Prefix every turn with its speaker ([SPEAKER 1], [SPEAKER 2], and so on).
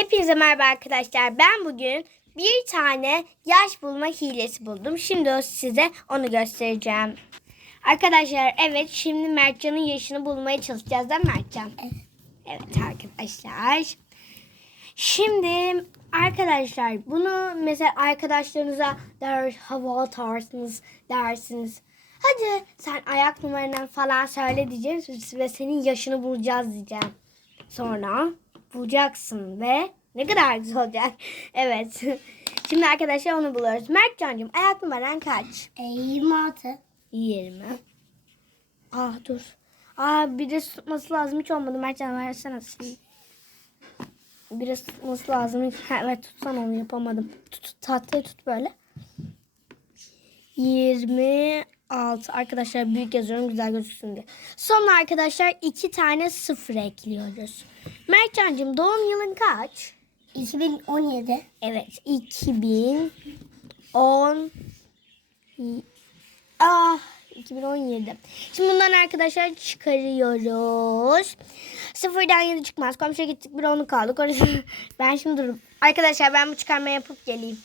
[SPEAKER 1] Hepinize merhaba arkadaşlar. Ben bugün bir tane yaş bulma hilesi buldum. Şimdi size onu göstereceğim. Arkadaşlar evet şimdi Mertcan'ın yaşını bulmaya çalışacağız değil mi Mertcan?
[SPEAKER 2] Evet.
[SPEAKER 1] Evet arkadaşlar. Şimdi arkadaşlar bunu mesela arkadaşlarınıza der hava atarsınız dersiniz. Hadi sen ayak numaranı falan söyle diyeceğiz ve senin yaşını bulacağız diyeceğim. Sonra bulacaksın ve ne kadar güzel olacak. Evet. Şimdi arkadaşlar onu buluyoruz. Mertcan'cığım ayak numaran kaç?
[SPEAKER 2] E, 26.
[SPEAKER 1] 20. Ah dur. Aa bir de tutması lazım. Hiç olmadı. Mertcan versene sen. Biraz tutması lazım. Evet tutsan onu yapamadım. Tut, tut tahtayı tut böyle. 26 arkadaşlar büyük yazıyorum güzel gözüksün diye. Sonra arkadaşlar iki tane sıfır ekliyoruz. Mertcan'cığım doğum yılın kaç?
[SPEAKER 2] 2017.
[SPEAKER 1] Evet 2010 Ah 2017. Şimdi bundan arkadaşlar çıkarıyoruz. Sıfırdan yedi çıkmaz. Komşuya gittik bir onu kaldık. Orası... ben şimdi durup. Arkadaşlar ben bu çıkarma yapıp geleyim.